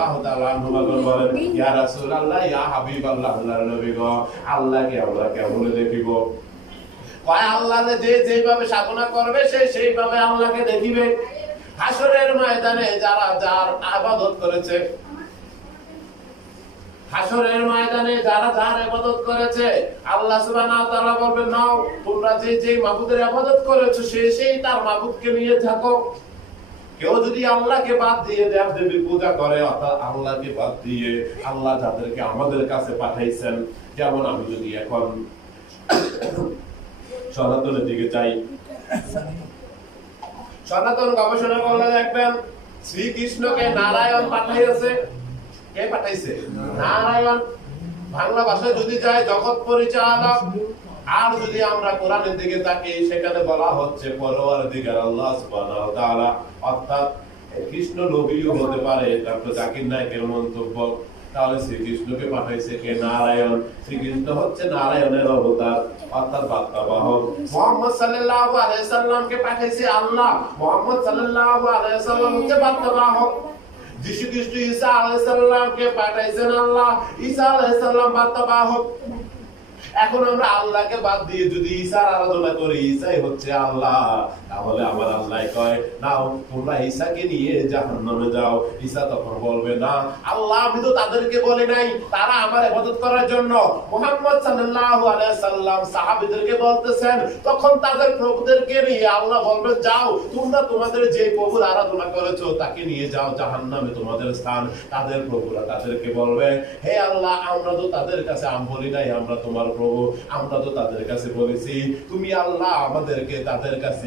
রাদিয়াল্লাহু তাআলা বলেন, ইয়া রাসূলুল্লাহ, ইয়া হাবিবাল্লাহ, আল্লাহর নবী গো আল্লাহকে দেখিব? কয় যে যেভাবে সাধনা করবে, সে সেইভাবে আল্লাহকে দেখিবে। হাসরের ময়দানে যারা, যার আবাদত করেছে হাসরের ময়দানে যারা যার ইবাদত করেছে, আল্লাহ সুবহানাহু তাআলা নাও, তোমরা যে যে মাবুদের ইবাদত করেছ, সে সেই তার মাবুদকে নিয়ে থাকো। কেউ যদি আল্লাহকে বাদ দিয়ে দেব দেবী পূজা করে, অর্থাৎ আল্লাহকে বাদ দিয়ে আল্লাহ যাদেরকে আমাদের কাছে পাঠাইছেন, যেমন আমি যদি এখন সনাতনের দিকে যাই। সনাতন গবেষণা করলে দেখবেন শ্রীকৃষ্ণকে নারায়ণ পাঠাইছে কে পাঠাইছে? নারায়ণ। বাংলা ভাষায় যদি যায়, জগৎ পরিচালক। আর যদি আমরা কোরআনের দিকে তাকি, সেখানে বলা হচ্ছে পরওয়ার দিকে আল্লাহ সুবহানাহু ওয়া তাআলা, অর্থাৎ কৃষ্ণ নবীও হতে পারে ডক্টর জাকির নায়কের মন্তব্য। তাহলে শ্রীকৃষ্ণকে পাঠাইছে কে? নারায়ণ। শ্রীকৃষ্ণ হচ্ছে নারায়ণের অবতার, অর্থাৎ বার্তাবাহক। মোহাম্মদ সাল্লাল্লাহু আলাইহি সাল্লামকে পাঠাইছে আল্লাহ। মোহাম্মদ সাল্লাল্লাহু আলাইহি সাল্লাম হচ্ছে বার্তাবাহক। যিশু খ্রিস্ট ঈসা আলাইহিস সালামকে পাঠাইছেন আল্লাহ। ঈসা আলাইহিস সালাম বার্তাবাহক। এখন আমরা আল্লাহকে বাদ দিয়ে যদি ঈশার আরাধনা করি ঈশাই হচ্ছে আল্লাহ। তাহলে আমার আল্লাহ কয়, নাও, তোমরা ঈসাকে নিয়ে জাহান্নামে যাও। ঈসা তখন বলবে, না, আল্লাহ, আমি তো তাদেরকে বলি নাই। তারা আমার ইবাদত করার জন্য মুহাম্মদ সাল্লাল্লাহু আলাইহি সাল্লাম সাহাবীদেরকে বলতেছেন, তখন তাদের প্রভুদেরকে নিয়ে আল্লাহ বলবেন, যাও, তোমরা তোমাদের যে প্রভুর আরাধনা করেছ, তাকে নিয়ে যাও, জাহান্নামে তোমাদের স্থান। তাদের প্রভুরা তাদেরকে বলবে, হে আল্লাহ, আমরা তো তাদের কাছে আম বলি নাই, আমরা তোমার প্রভু, আমরা তো তাদের কাছে বলেছি, তুমি আল্লাহ আমাদেরকে তাদের কাছে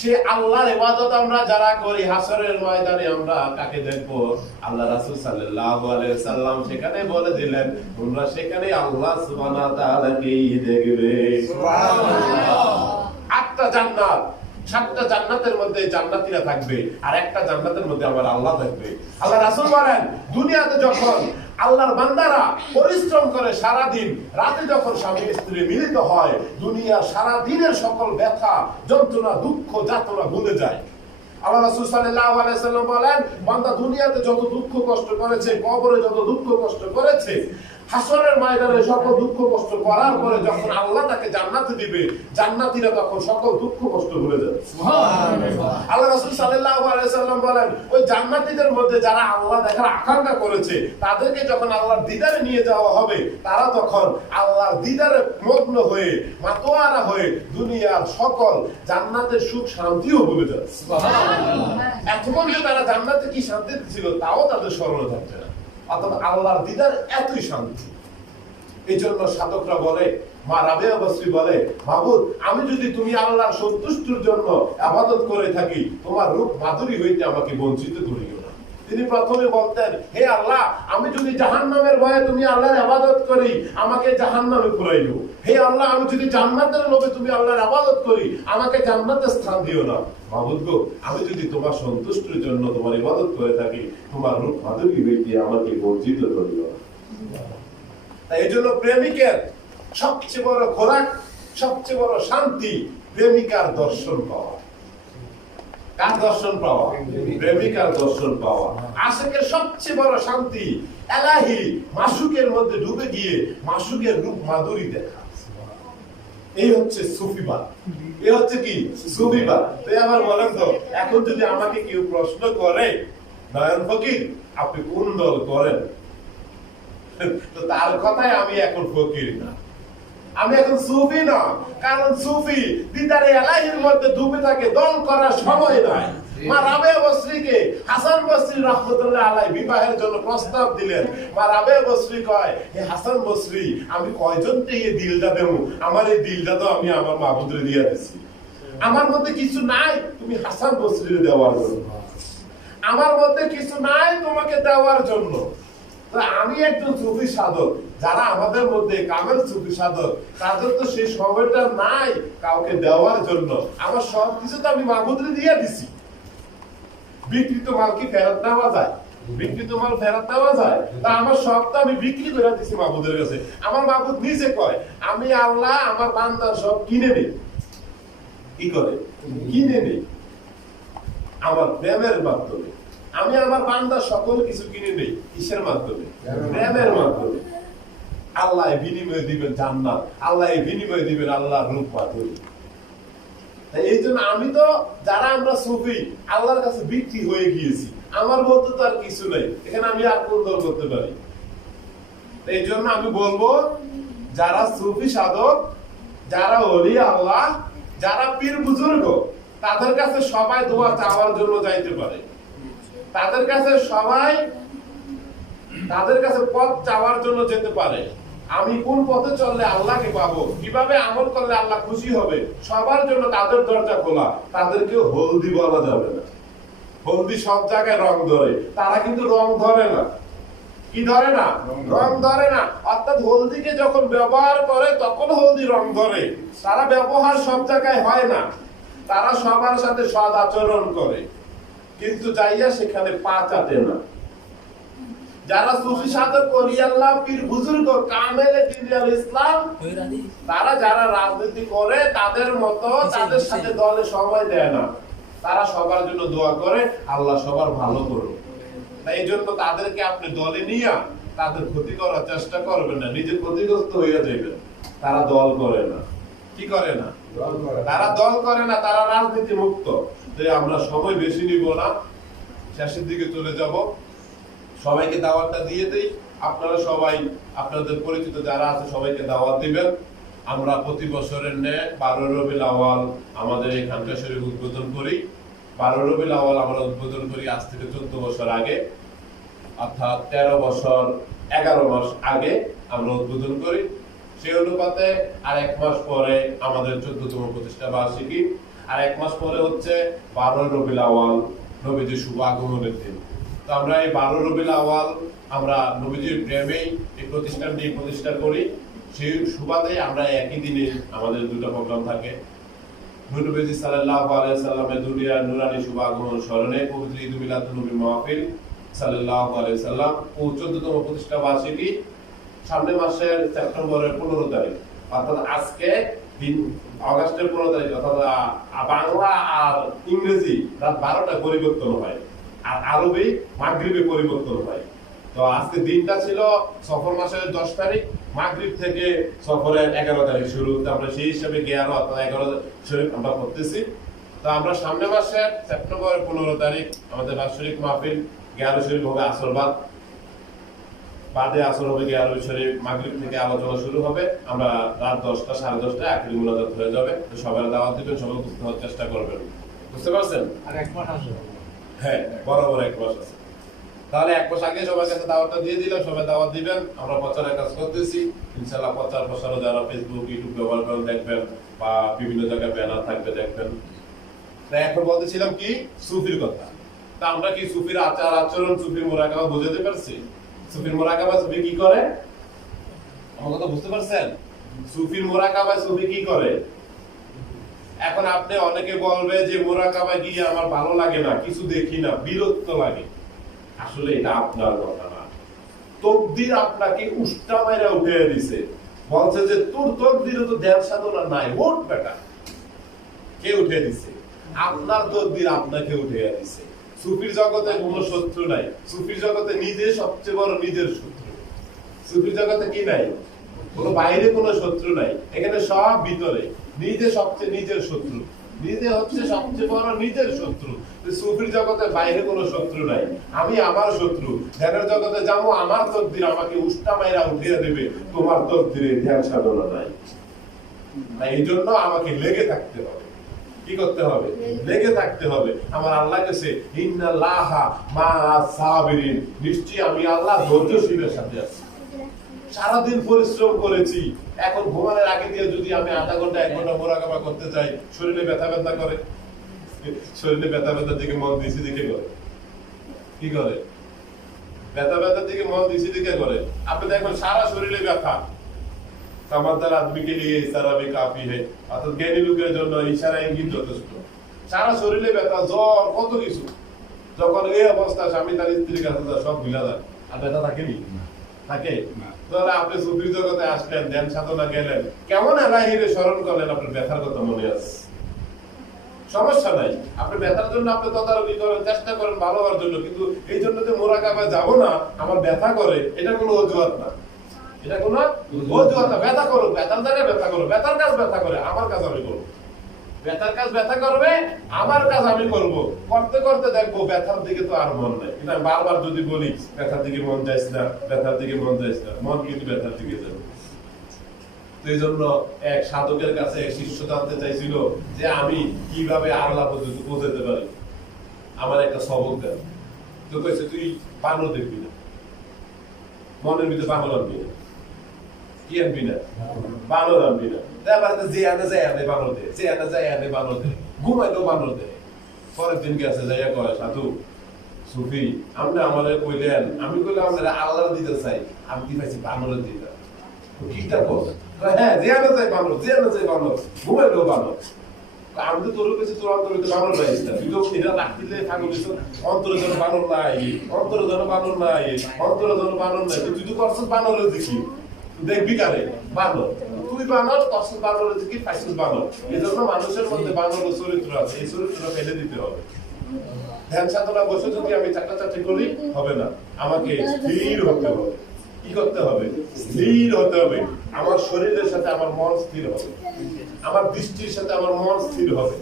সে আল্লাহর ইবাদত আমরা যারা করি হাসরের ময়দানে আমরা কাকে দেখব। আল্লাহ রাসূল সাল্লাল্লাহু আলাইহি সাল্লাম সেখানে বলে দিলেন তোমরা সেখানে আল্লাহ সুবহানাহু তাআলাকেই দেখবে। সুবহানাল্লাহ। আটটা জান্নাত সাতটা জান্নাতের মধ্যে জান্নাতীরা থাকবে আর একটা জান্নাতের মধ্যে আমার আল্লাহ থাকবে। আল্লাহ রাসূল বলেন দুনিয়াতে যখন আল্লাহর বান্দারা পরিশ্রম করে সারা দিন রাতে যখন স্বামী স্ত্রী মিলিত হয় দুনিয়া সারা দিনের সকল ব্যথা, যন্ত্রণা, দুঃখ, যাতনা ভুলে যায়। আল্লাহ রাসূল সাল্লাল্লাহু আলাইহি সাল্লাম বলেন, বান্দা দুনিয়াতে যত দুঃখ কষ্ট করেছে, কবরে যত দুঃখ কষ্ট করেছে হাসরের ময়দানে সকল দুঃখ কষ্ট করার পরে যখন আল্লাহ তাকে জান্নাতে দিবে জান্নাতীরা তখন সকল দুঃখ কষ্ট ভুলে যাবে। আল্লাহ রাসূল সাল্লাল্লাহু আলাইহি সাল্লাম বলেন ওই জান্নাতীদের মধ্যে যারা আল্লাহ দেখার আকাঙ্ক্ষা করেছে তাদেরকে যখন আল্লাহর দিদারে নিয়ে যাওয়া হবে তারা তখন আল্লাহর দিদারে মগ্ন হয়ে মাতোয়ারা হয়ে দুনিয়ার সকল জান্নাতের সুখ শান্তিও ভুলে যাবে। এতক্ষণ যে তারা জান্নাতে কি শান্তিতে ছিল তাও তাদের স্মরণে থাকছে না। অর্থাৎ আল্লাহর দিদার এতই শান্তি এই জন্য সাধকরা বলে, মা রাবেয়া বসরি বলে মাহবুদ আমি যদি তুমি আল্লাহর সন্তুষ্টির জন্য আবাদত করে থাকি, তোমার রূপ মাধুরী হইতে আমাকে বঞ্চিত করিও না। তিনি প্রথমে বলতেন, হে আল্লাহ, আমি যদি জাহান্নামের ভয়ে তুমি আল্লাহর আবাদত করি, আমাকে জাহান্নামে পুরাইও। হে আল্লাহ, আমি যদি জান্নাতের লোভে তুমি আল্লাহর আবাদত করি, আমাকে জান্নাতের স্থান দিও না। মাহবুদ আমি যদি তোমার সন্তুষ্টির জন্য তোমার ইবাদত করে থাকি, তোমার রূপ মাধুরী হইতে আমাকে না। তাই এই জন্য প্রেমিকের সবচেয়ে বড় খোরাক, সবচেয়ে বড় শান্তি প্রেমিকার দর্শন পাওয়া। কার দর্শন পাওয়া? প্রেমিকার দর্শন পাওয়া। আশেকের সবচেয়ে বড় শান্তি এলাহি মাসুকের মধ্যে ডুবে গিয়ে মাসুকের রূপ মাধুরী দেখা। এই হচ্ছে সুফিবাদ এই হচ্ছে কি? সুফিবাদ তাই আমার বলেন তো, এখন যদি আমাকে কেউ প্রশ্ন করে, নয়ন ফকির, আপনি কোন দল করেন? তো তার কথাই আমি এখন ফকির না। আমি এখন সুফি না, কারণ সুফি দিদারে এলাহির মধ্যে ডুবে থাকে দল করার সময় নাই। আমার মাহবুদরে মধ্যে কিছু নাই, তুমি হাসান বসরির দেওয়ার জন্য। আমার মধ্যে কিছু নাই তোমাকে দেওয়ার জন্য। আমি একজন সুফি সাধক, যারা আমাদের মধ্যে কামেল সুফি সাধক, তাদের তো সেই সময়টা নাই কাউকে দেওয়ার জন্য। আমার সব কিছু তো আমি মাহমুদরে দিয়ে দিছি। বিকৃত মাল কি ফেরত দেওয়া যায়? বিকৃত মাল ফেরত দেওয়া যায়? তা আমার সব তো আমি বিক্রি করে দিছি মাহমুদের কাছে। আমার মাহমুদ নিজে কয়, আমি আল্লাহ আমার বান্দার সব কিনে নেই। কি করে? কিনে নেই। আমার প্রেমের মাধ্যমে। আমি আমার বান্দার সকল কিছু কিনে নেই, কিসের মাধ্যমে? প্রেমের মাধ্যমে। আল্লাহ বিনিময় দিবেন জান্নাত, আল্লাহ বিনিময় দিবেন আল্লাহ রূপ মাধুরী এই জন্য আমি তো, যারা আমরা সুফি, আল্লাহর কাছে বিক্রি হয়ে গিয়েছি, আমার বলতে তো আর কিছু নাই। এখানে আমি আর কোন দল করতে পারি? এই জন্য আমি বলব, যারা সুফি সাধক, যারা অলি আল্লাহ, যারা পীর বুজুর্গ, তাদের কাছে সবাই দোয়া চাওয়ার জন্য যাইতে পারে। তাদের কাছে সবাই, তাদের কাছে পথ চাওয়ার জন্য যেতে পারে। আমি কোন পথে চললে আল্লাহকে পাবো? কীভাবে আমল করলে আল্লাহ খুশি হবে? সবার জন্য তাদের দরজা খোলা। তাদেরকে হলদি বলা যাবে না। হলদি সব জায়গায় রং ধরে। তারা কিন্তু রং ধরে না। কি ধরে না? রং ধরে। না। অর্থাৎ হলদিকে যখন ব্যবহার করে তখন হলদি রং ধরে। তারা ব্যবহার সব জায়গায় হয় না। তারা সবার সাথে সদ আচরণ করে। কিন্তু যাইয়া সেখানে পা চাটে না। যারা সুফি সাধক অলি আল্লাহ পীর বুজুর্গ কামেলে দিনাল ইসলাম তারা যারা রাজনীতি করে তাদের মতো তাদের সাথে দলে সময় দেয় না। তারা সবার জন্য দোয়া করে আল্লাহ সবার ভালো করুন তাই এই জন্য তাদেরকে আপনি দলে নিয়ে তাদের ক্ষতি করার চেষ্টা করবেন না নিজে ক্ষতিগ্রস্ত হয়ে যাবেন তারা দল করে না। কি করে না? তারা দল করে না তারা রাজনীতি মুক্ত তাই আমরা সময় বেশি নিব না। শেষের দিকে চলে যাব। সবাইকে দাওয়াতটা দিয়ে দেই। আপনারা সবাই, আপনাদের পরিচিত যারা আছে, সবাইকে দাওয়াত দিবেন। আমরা প্রতি বছরের ন্যায় বারো রবিল আওয়াল আমাদের এই খানকা শরীফ উদ্বোধন করি। বারো রবিল আওয়াল আমরা উদ্বোধন করি আজ থেকে চোদ্দ বছর আগে। অর্থাৎ তেরো বছর, এগারো মাস আগে আমরা উদ্বোধন করি। সেই অনুপাতে আর এক মাস পরে আমাদের চোদ্দতম প্রতিষ্ঠা বার্ষিকী। আর এক মাস পরে হচ্ছে বারো রবিল আওয়াল নবীজির শুভ আগমনের দিন। আমরা এই বারো রবিল আওয়াল আমরা নবীজির প্রেমেই এই প্রতিষ্ঠানটি প্রতিষ্ঠা করি। সেই সুবাদে আমরা একই দিনে আমাদের দুটো প্রোগ্রাম থাকে। নবীজি সাল্লাল্লাহু আলাইহি সাল্লামের দুনিয়ার নুরানি শুভ আগমন স্মরণে পবিত্র ঈদ মাহফিল সাল্লাল্লাহু আলাইহি সাল্লাম ও 14তম প্রতিষ্ঠা বার্ষিকী সামনে মাসের সেপ্টেম্বরের 15 তারিখ। অর্থাৎ আজকে দিন আগস্টের 15 তারিখ, অর্থাৎ বাংলা আর ইংরেজি রাত 12টায় পরিবর্তন হয়। আর আরবি মাগরিবে পরিবর্তন হয়। তো আজকে দিনটা ছিল সফর মাসের দশ তারিখ, মাগরিব থেকে সফরের এগারো তারিখ শুরু। তো আমরা সেই হিসাবে গিয়ারো অর্থাৎ এগারো শরীফ আমরা করতেছি তো আমরা সামনে মাসের সেপ্টেম্বরের পনেরো তারিখ আমাদের বাৎসরিক মাহফিল গিয়ারো শরীফ হবে আসরবাদ বাদে। আসর হবে গিয়ারো শরীফ, মাগরিব থেকে আলোচনা শুরু হবে। আমরা রাত দশটা, সাড়ে দশটায় আখিরি মোনাজাত হয়ে যাবে। তো সবাই দাওয়াত দিবেন, সবাই উপস্থিত হওয়ার চেষ্টা করবেন। বুঝতে পারছেন? আর এক মাস আসবে। হ্যাঁ বরাবর এক মাস আছে। তাহলে এক মাস আগে সবার কাছে দাওয়াতটা দিয়ে দিলাম, সবাই দাওয়াত দিবেন। আমরা প্রচারের কাজ করতেছি। ইনশাআল্লাহ প্রচার প্রসারও যারা ফেসবুক ইউটিউব ব্যবহার করেন, দেখবেন বা বিভিন্ন জায়গায় ব্যানার থাকবে, দেখবেন। তা এখন বলতেছিলাম কি? সুফির কথা। তা আমরা কি সুফির আচার আচরণ, সুফির মোরাকাবা বুঝাতে পারছি? সুফির মোরাকাবা সুফি কি করে? আমার কথা বুঝতে পারছেন? সুফির মোরাকাবা সুফি কি করে? এখন আপনি অনেকে বলবে যে মোরাকাবা গিয়ে আমার ভালো লাগে না, কিছু দেখি না, বিরক্ত লাগে। আসলে এটা আপনার কথা না। তকদির আপনাকে উষ্টা মাইরা উঠে দিছে। বলছে যে, তোর তকদিরে তো ধ্যান সাধনা নাই, ওঠ বেটা। কে উঠে দিছে? আপনার তকদির আপনাকে উঠে দিছে। সুফির জগতে কোনো শত্রু নাই। সুফির জগতে নিজে সবচেয়ে বড় নিজের শত্রু। সুফির জগতে কি নাই? কোনো বাইরে কোনো শত্রু নাই। এখানে সব ভিতরে। নিজে সবচেয়ে নিজের শত্রু। নিজে হচ্ছে সবচেয়ে বড় নিজের শত্রু। সুফির জগতে বাইরে কোনো শত্রু নাই। আমি আমার শত্রু। ধ্যানের জগতে যাব, আমার তকদির আমাকে উষ্টা মাইরা উঠিয়ে দেবে। তোমার তকদিরে ধ্যান সাধনা নাই। এই জন্য আমাকে লেগে থাকতে হবে। কি করতে হবে? লেগে থাকতে হবে। আমার আল্লাহ কাছে, ইন্নাল্লাহা মা সাবিরিন। নিশ্চয়ই আমি আল্লাহ ধৈর্যশীলের সাথে আছি। সারাদিন পরিশ্রম করেছি। এখন ঘুমানোর আগে দিয়ে যদি আমি আধা ঘণ্টা এক ঘণ্টা মোরাকাবা করতে চাই শরীরে ব্যথা ব্যথা করে। শরীরে ব্যথা ব্যথার দিকে মন দিয়েছি দিকে করে। কি করে? ব্যথা ব্যথার দিকে মন দিয়েছি দিকে করে। আপনি দেখবেন সারা শরীরে ব্যথা। সামাদার আদমিকে নিয়ে হে। অর্থাৎ জ্ঞানী লোকের জন্য ইশারা ইঙ্গিত যথেষ্ট। সারা শরীরে ব্যথা জ্বর কত কিছু। যখন এই অবস্থা স্বামী তার স্ত্রীর কাছে সব মিলা যায় আর ব্যথা থাকেনি? থাকে? না। তাহলে আপনি জগতে আসলেন ধ্যান সাধনা গেলেন। কেমন স্মরণ করলেন? আপনার ব্যথার কথা মনে আছে? সমস্যা নাই। আপনি ব্যথার জন্য আপনি তদারকি করেন, চেষ্টা করেন ভালো হওয়ার জন্য, কিন্তু এই জন্য যে মোরাকাবায় যাব না, আমার ব্যথা করে, এটা কোনো অজুহাত না। এটা কোনো অজুহাত না। ব্যথা করো ব্যথার জায়গায় ব্যথা করো ব্যথার কাজ ব্যথা করে, আমার কাজ আমি করব। ব্যথার কাজ ব্যথা করবে, আমার কাজ আমি করব। করতে করতে দেখব ব্যথার দিকে তো আর মন নাই। কিন্তু আমি বারবার যদি বলি, ব্যথার দিকে মন যাইস না, ব্যথার দিকে মন যাইস না, মন কিন্তু ব্যথার দিকে যাবে। এই জন্য এক সাধকের কাছে শিষ্য জানতে চাইছিল যে আমি কীভাবে আল্লাহ পর্যন্ত পৌঁছাতে পারি। আমার একটা সবক দেন। তো তুই বানর দেখবি না। মনের ভিতরে বানর আনবি না। কি আনবি না? বানর আনবি না। তো যে আনে যায় আনে যে আনে যায় আনে বানর বানর দে পরের দিন গেছে যাইয়া কয় সাধু সুফি আপনি আমারে কইলেন আমি কইলাম আপনারা আল্লাহ দিতে চাই আমি কি পাইছি বানরের দিতে কিটা কর হ্যাঁ যে আনে যায় বানর যায় বানর ঘুমাইলেও বানর আমি তো তোর কাছে তোর অন্তরে তো বানর পাইছি তুই তো এটা অন্তরে যেন বানর নাই অন্তরে যেন বানর নাই অন্তরে যেন বানর নাই তুই তো করছিস বানরের দেখি দেখবি কারে বানর তুই বানর তফসিল বানর হচ্ছে কি পাইছিস বানর এই জন্য মানুষের মধ্যে বানর চরিত্র আছে। এই চরিত্র ফেলে দিতে হবে। ধ্যান সাধনা বসে যদি আমি চাকরা চাকরি করি হবে না। আমাকে স্থির হতে হবে। কি করতে হবে? স্থির হতে হবে। আমার শরীরের সাথে আমার মন স্থির হবে। আমার দৃষ্টির সাথে আমার মন স্থির হবে।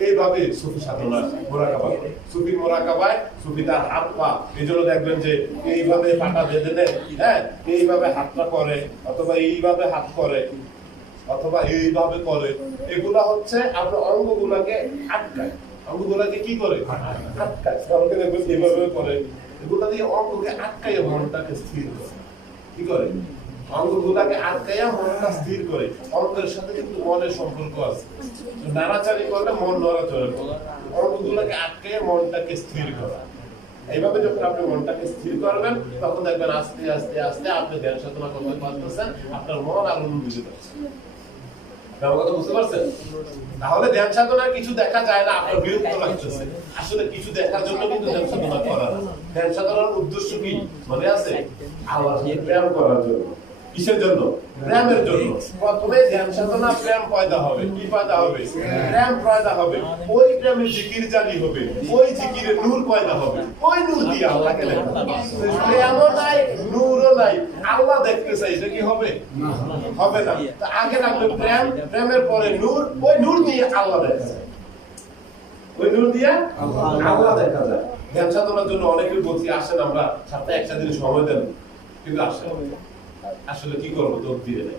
এইভাবে সুফি সাধনা মোরাকাবা করে সুফি মোরাকাবায়, সুফি তার হাত পা। এই জন্য দেখবেন যে এইভাবে পাটা বেঁধে নেয় হ্যাঁ? এইভাবে হাতটা করে, অথবা এইভাবে হাত করে, অথবা এইভাবে করে। এগুলা হচ্ছে আপনার অঙ্গগুলাকে আটকায়। অঙ্গগুলাকে কি করে? আটকায়। দেখবেন এইভাবে করে। এগুলা দিয়ে অঙ্গকে আটকায় মনটাকে স্থির করে। কি করে? অঙ্গগুলাকে আটকাইয়া মনটা স্থির করে। অঙ্গের সাথে কিন্তু মনের সম্পর্ক আছে। নাড়াচাড়ি করলে মন অঙ্গগুলাকে আটকাইয়া মনটাকে স্থির করা। এইভাবে যখন আপনি মনটাকে স্থির করবেন, তখন দেখবেন আস্তে আস্তে আস্তে আপনি ধ্যান সাধনা করতে পারতেছেন, আপনার মন পাচ্ছে তাহলে ধ্যান সাধনা কিছু দেখা যায় না, আপনার বিরক্ত লাগতেছে। আসলে কিছু দেখার জন্য কিন্তু ধ্যান সাধনা করা ধ্যান সাধনার উদ্দেশ্য কি? মনে আছে? প্রেম করার জন্য। কিসের জন্য? প্রেমের জন্য। প্রথমে ধ্যান সাধনা প্রেম পয়দা হবে কি পয়দা হবে? প্রেম পয়দা হবে। ওই প্রেমের জিকির জালি হবে ওই জিকিরে নূর পয়দা হবে ওই নূর দিয়ে আল্লাহকে প্রেমও নাই নূরও নাই। আল্লাহ দেখতে চাই এটা কি হবে? হবে না। তো আগে রাখবে প্রেম প্রেমের পরে নূর ওই নূর দিয়ে আল্লাহ দেখা যায়। ওই নূর দিয়ে আল্লাহ। দেখা যায়। ধ্যান সাধনার জন্য অনেকেই বলছি আসেন আমরা সপ্তাহে একটা দিন সময় দেন। কিন্তু আসেন। আসলে কি করব? দোষ দিয়ে নেই